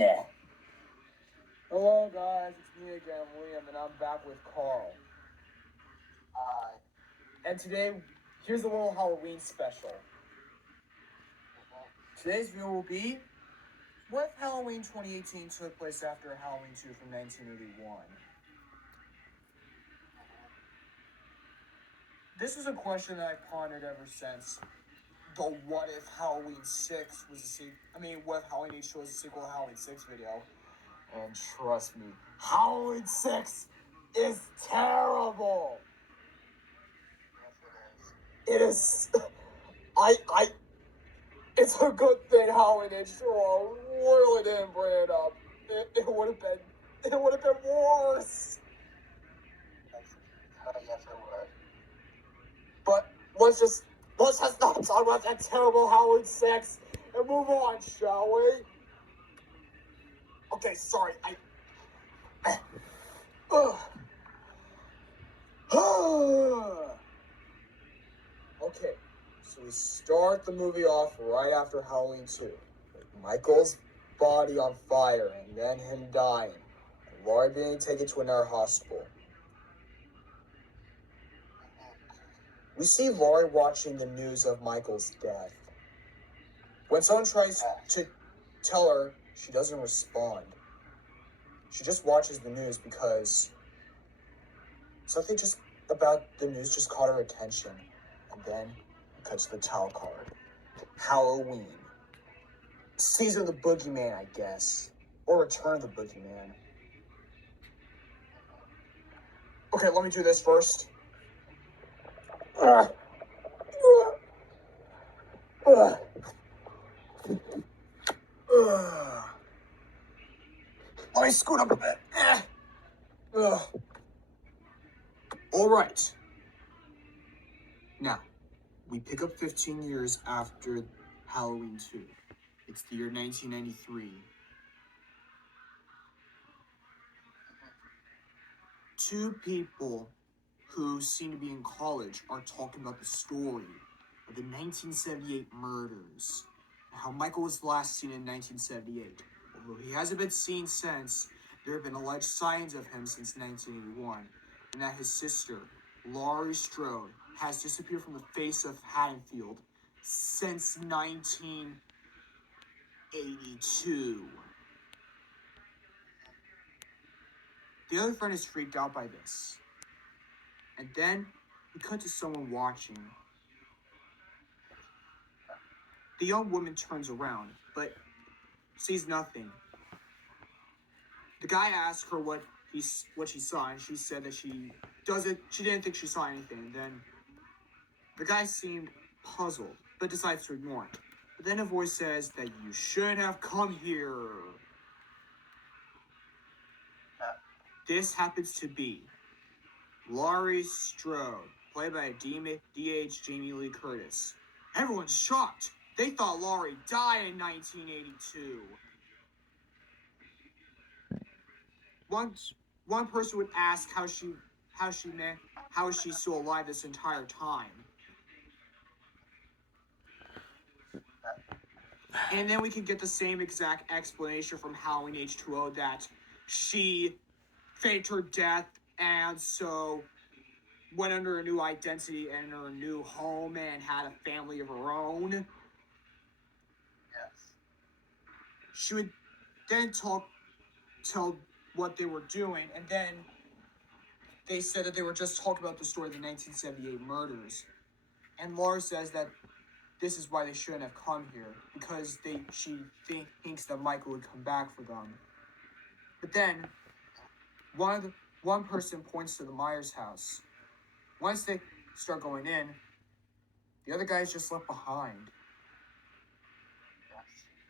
Yeah. Hello guys, it's me again, William, and I'm back with Carl. And today, here's a little Halloween special. Today's video will be, what if Halloween 2018 took place after Halloween 2 from 1981? This is a question that I've pondered ever since the what if Halloween 6 was a sequel. What if Halloween H2 was a sequel to Halloween 6 video. And trust me, Halloween 6 is terrible. It is. It's a good thing Halloween H2 really didn't bring it up. It would have been worse. Yes, it would. But let's just not talk about that terrible Halloween 6 and move on, shall we? Okay, sorry, Okay, so we start the movie off right after Halloween 2. With Michael's body on fire and then him dying. And Laurie being taken to another hospital. We see Laurie watching the news of Michael's death. When someone tries to tell her, she doesn't respond. She just watches the news because something just about the news just caught her attention. And then it cuts to the title card. Halloween. Season of the Boogeyman, I guess. Or Return of the Boogeyman. Okay, let me do this first. Let me scoot up a bit. All right. Now, we pick up 15 years after Halloween 2. It's the year 1993. Two people who seem to be in college are talking about the story of the 1978 murders. How Michael was last seen in 1978. Although he hasn't been seen since, there have been alleged signs of him since 1981. And that his sister, Laurie Strode, has disappeared from the face of Haddonfield since 1982. The other friend is freaked out by this. And then we cut to someone watching. The young woman turns around, but sees nothing. The guy asks her what she saw, and she said that she didn't think she saw anything. And then the guy seemed puzzled, but decides to ignore it. But then a voice says that you shouldn't have come here. This happens to be Laurie Strode, played by DH Jamie Lee Curtis. Everyone's shocked. They thought Laurie died in 1982. One person would ask how is she still alive this entire time? And then we can get the same exact explanation from Halloween H2O that she faked her death and so went under a new identity and her new home and had a family of her own. Yes. She would then tell what they were doing, and then they said that they were just talking about the story of the 1978 murders. And Laura says that this is why they shouldn't have come here, because she thinks that Michael would come back for them. But then, one person points to the Myers house. Once they start going in, the other guy is just left behind.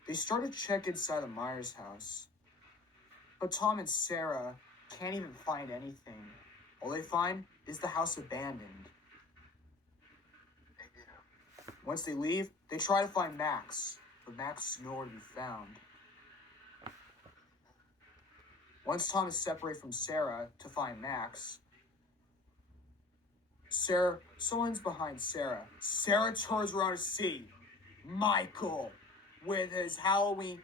They start to check inside the Myers house, but Tom and Sarah can't even find anything. All they find is the house abandoned. Once they leave, they try to find Max, but Max is nowhere to be found. Once Tom is separated from Sarah to find Max, someone's behind Sarah. Sarah turns around to see Michael with his Halloween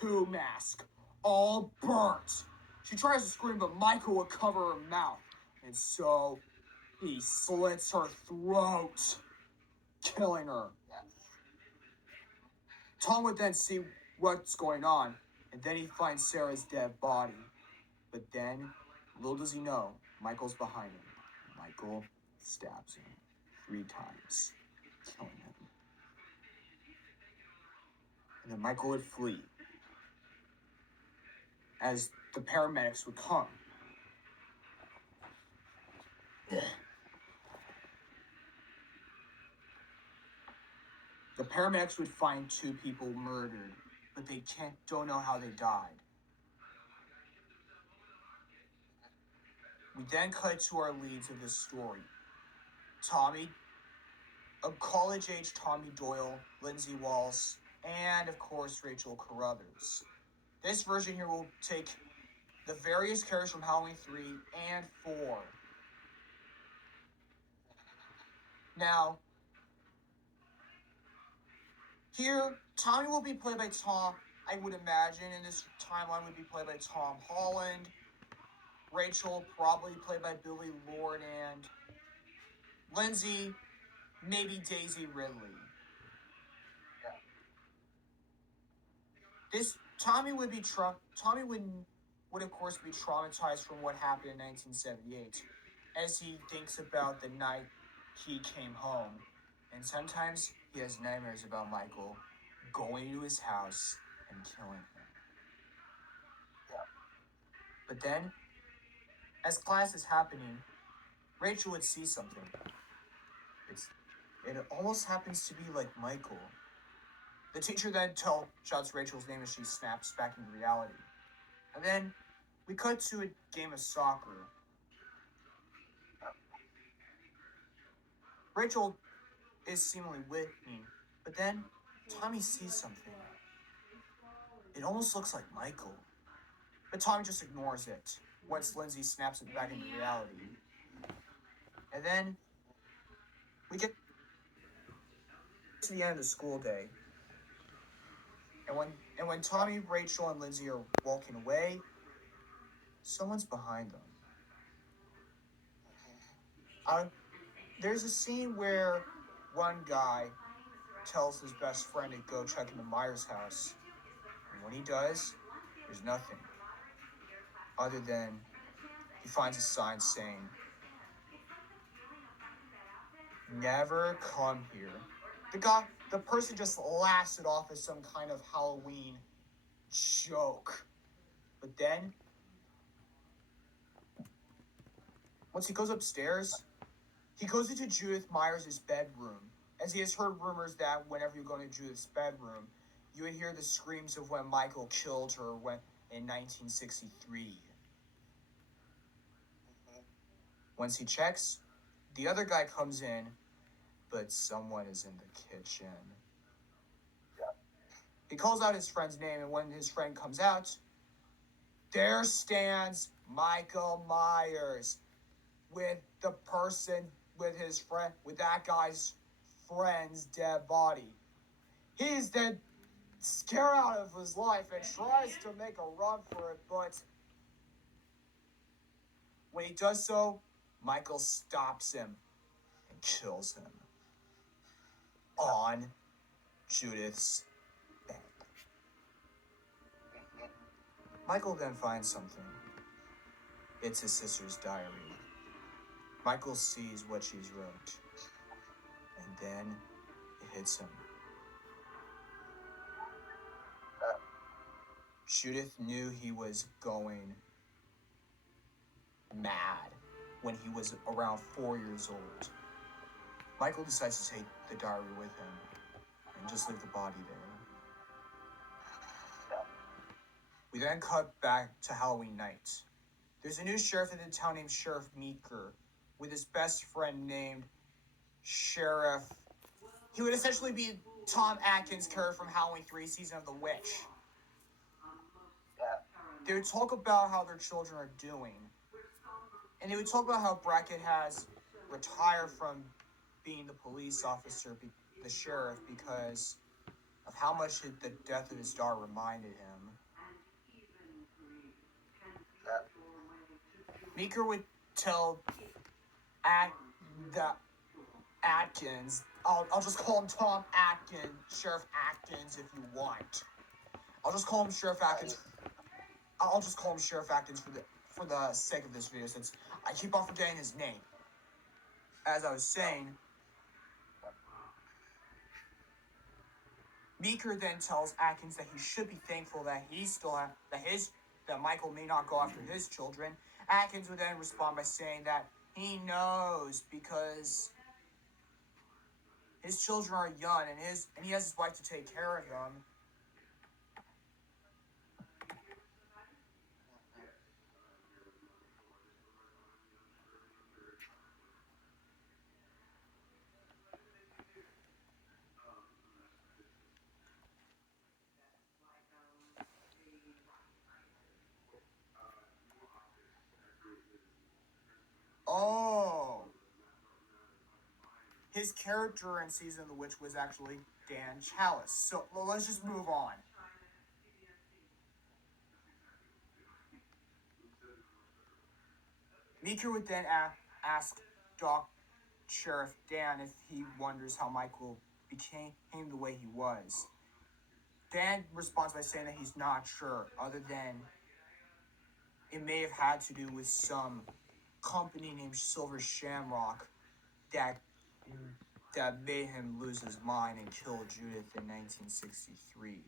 2 mask all burnt. She tries to scream, but Michael would cover her mouth, and so he slits her throat, killing her. Tom would then see what's going on, and then he finds Sarah's dead body. But then, little does he know, Michael's behind him. Michael stabs him 3 times, killing him. And then Michael would flee as the paramedics would come. The paramedics would find 2 people murdered, but they don't know how they died. We then cut to our leads of this story. Tommy, a college-age Tommy Doyle, Lindsay Walsh, and of course Rachel Carruthers. This version here will take the various characters from Halloween 3 and 4. Now, here, Tommy will be played by Tom, I would imagine, in this timeline would be played by Tom Holland. Rachel probably played by Billy Lord, and Lindsay, maybe Daisy Ridley. This Tommy would of course be traumatized from what happened in 1978, as he thinks about the night he came home, and sometimes he has nightmares about Michael going to his house and killing him. But then, as class is happening, Rachel would see something. It almost happens to be like Michael. The teacher then shouts Rachel's name as she snaps back into reality. And then we cut to a game of soccer. Rachel is seemingly winning, but then Tommy sees something. It almost looks like Michael. But Tommy just ignores it once Lindsay snaps it back into reality. And then we get to the end of the school day. And when Tommy, Rachel, and Lindsay are walking away, someone's behind them. There's a scene where one guy tells his best friend to go check into Myers' house. And when he does, there's nothing. Other than he finds a sign saying, "Never come here." The person just laughs it off as some kind of Halloween joke. But then, once he goes upstairs, he goes into Judith Myers' bedroom, as he has heard rumors that whenever you go into Judith's bedroom, you would hear the screams of when Michael killed her in 1963. Once he checks, the other guy comes in, but someone is in the kitchen. He calls out his friend's name, and when his friend comes out, there stands Michael Myers with that guy's friend's dead body. He's then scared out of his life and tries to make a run for it, but when he does so, Michael stops him and kills him on Judith's bed. Michael then finds something. It's his sister's diary. Michael sees what she's wrote, and then it hits him. Judith knew he was going mad when he was around 4 years old. Michael decides to take the diary with him and just leave the body there. We then cut back to Halloween night. There's a new sheriff in the town named Sheriff Meeker, with his best friend named Sheriff. He would essentially be Tom Atkins' character from Halloween 3 Season of the Witch. They would talk about how their children are doing. And they would talk about how Brackett has retired from being the police officer, the sheriff, because of how much the death of his daughter reminded him. Meeker would tell the Atkins. I'll just call him Tom Atkins, Sheriff Atkins, if you want. I'll just call him Sheriff Atkins. I'll just call him Sheriff Atkins for the sake of this video, since I keep on forgetting his name. As I was saying, Meeker then tells Atkins that he should be thankful that that Michael may not go after his children. Atkins would then respond by saying that he knows because his children are young and he has his wife to take care of them. Oh. His character in Season of the Witch was actually Dan Chalice. So, well, let's just move on. Meeker would then ask Sheriff Dan if he wonders how Michael became the way he was. Dan responds by saying that he's not sure, other than it may have had to do with some company named Silver Shamrock that made him lose his mind and kill Judith in 1963.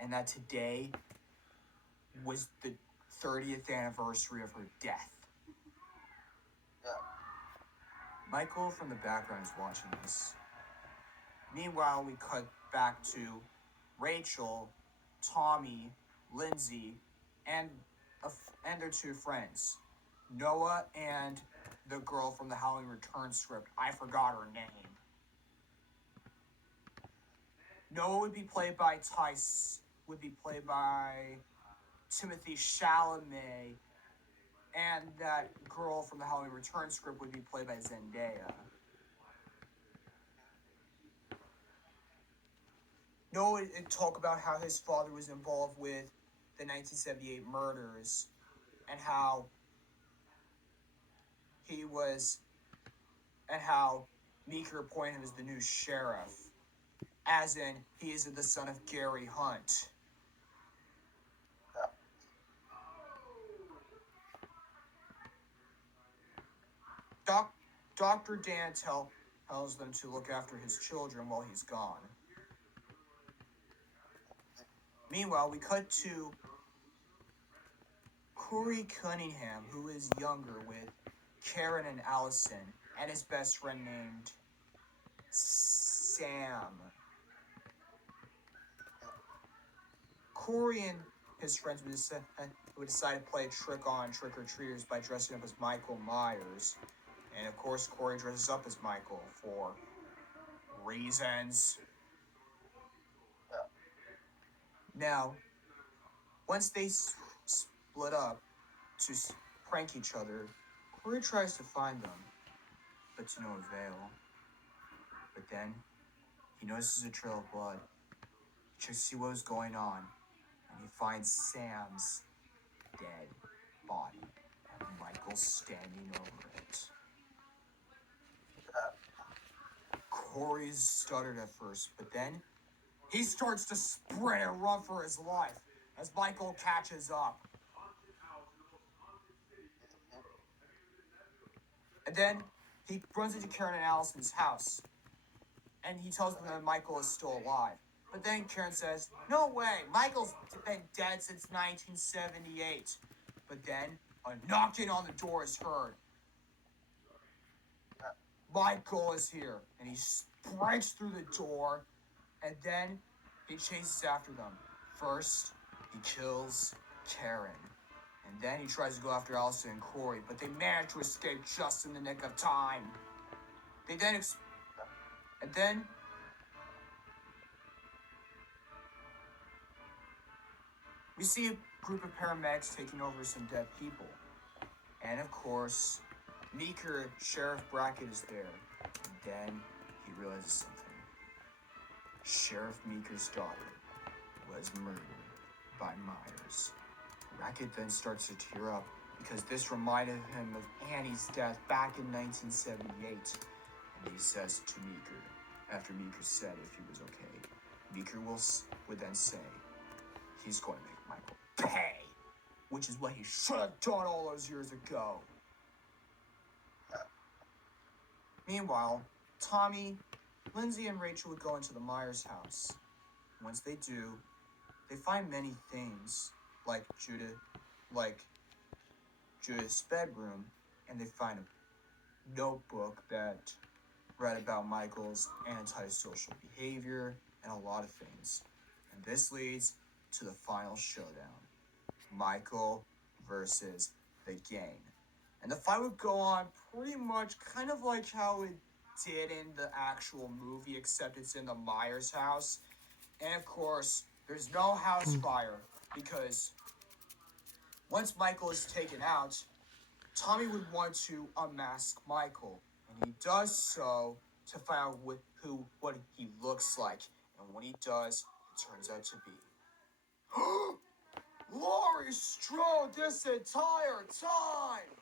And that today was the 30th anniversary of her death. Michael from the background is watching this. Meanwhile, we cut back to Rachel, Tommy, Lindsay, and their two friends, Noah and the girl from the Howling Return script. I forgot her name. Noah would be played by Timothy Chalamet, and that girl from the Howling Return script would be played by Zendaya. Noah would talk about how his father was involved with the 1978 murders, and how Meeker appointed him as the new sheriff, as in he is the son of Gary Hunt. Dr. Dan tells them to look after his children while he's gone. Meanwhile, we cut to Corey Cunningham, who is younger, with Karen and Allison, and his best friend named Sam. Corey and his friends would decide to play a trick on trick-or-treaters by dressing up as Michael Myers. And of course, Corey dresses up as Michael for reasons. Now, once they split up to prank each other, Corey tries to find them, but to no avail. But then, he notices a trail of blood. He checks to see what was going on, and he finds Sam's dead body, and Michael standing over it. Corey stuttered at first, but then he starts to sprint and run for his life as Michael catches up. And then he runs into Karen and Allison's house, and he tells them that Michael is still alive. But then Karen says, "No way, Michael's been dead since 1978. But then a knocking on the door is heard. Michael is here, and he breaks through the door, and then he chases after them. First, he kills Karen, and then he tries to go after Allison and Corey, but they manage to escape just in the nick of time. They then we see a group of paramedics taking over some dead people. And of course, Meeker, Sheriff Brackett, is there. And then he realizes something. Sheriff Meeker's daughter was murdered by Myers. Brackett then starts to tear up because this reminded him of Annie's death back in 1978. And he says to Meeker, after Meeker said if he was okay, Meeker would then say, he's going to make Michael pay, which is what he should have done all those years ago. Meanwhile, Tommy, Lindsay, and Rachel would go into the Myers house. Once they do, they find many things, like Judith's bedroom, and they find a notebook that read about Michael's antisocial behavior and a lot of things. And this leads to the final showdown. Michael versus the gang. And the fight would go on pretty much kind of like how it did in the actual movie, except it's in the Myers house. And of course, there's no house fire because once Michael is taken out, Tommy would want to unmask Michael, and he does so to find out what he looks like. And when he does, it turns out to be Laurie Strode this entire time!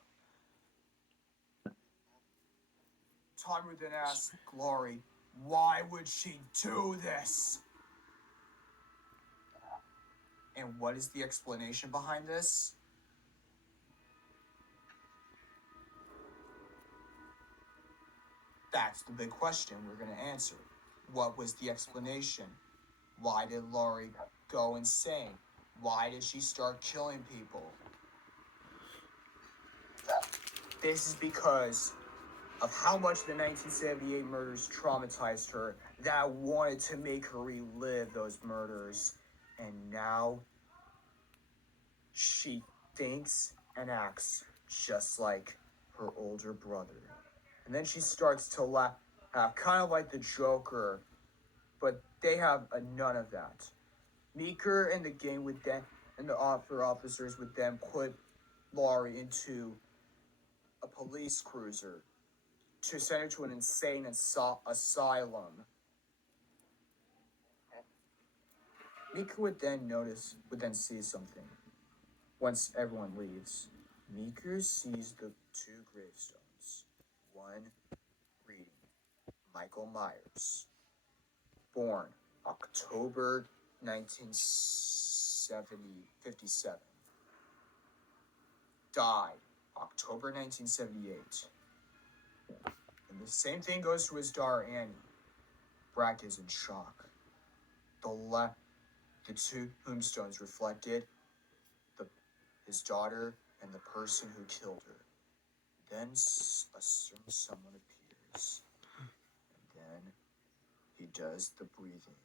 Tommy would then ask Laurie, why would she do this? And what is the explanation behind this? That's the big question we're going to answer. What was the explanation? Why did Laurie go insane? Why did she start killing people? This is because of how much the 1978 murders traumatized her, that wanted to make her relive those murders. And now she thinks and acts just like her older brother. And then she starts to laugh, kind of like the Joker, but they have none of that. Meeker and the gang would then, and the officers would then put Laurie into a police cruiser to send her to an insane asylum. Meeker would then see something. Once everyone leaves, Meeker sees the two gravestones. One reading Michael Myers, born October 1957, died October 1978. And the same thing goes to his daughter Annie. Brack is in shock. The two tombstones reflected his daughter and the person who killed her. Then a certain someone appears, and then he does the breathing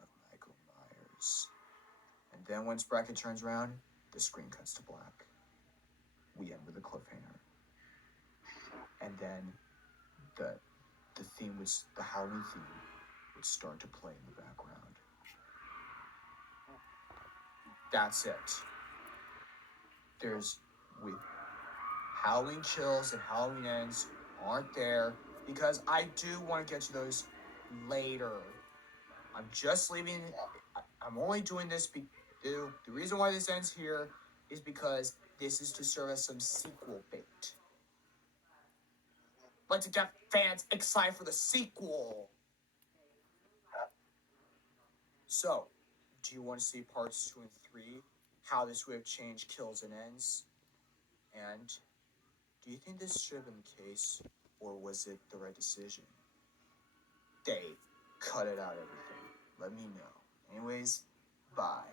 of Michael Myers. And then once Brackett turns around, the screen cuts to black. We end with a cliffhanger. And then the Halloween theme would start to play in the background. That's it. Halloween Kills and Halloween Ends aren't there because I do want to get to those later. I'm just leaving. I'm only doing this. The reason why this ends here is because this is to serve as some sequel bait. But to get fans excited for the sequel. So, do you want to see parts 2 and 3? How this would have changed Kills and Ends? And do you think this should have been the case, or was it the right decision? They cut it out everything. Let me know. Anyways, bye.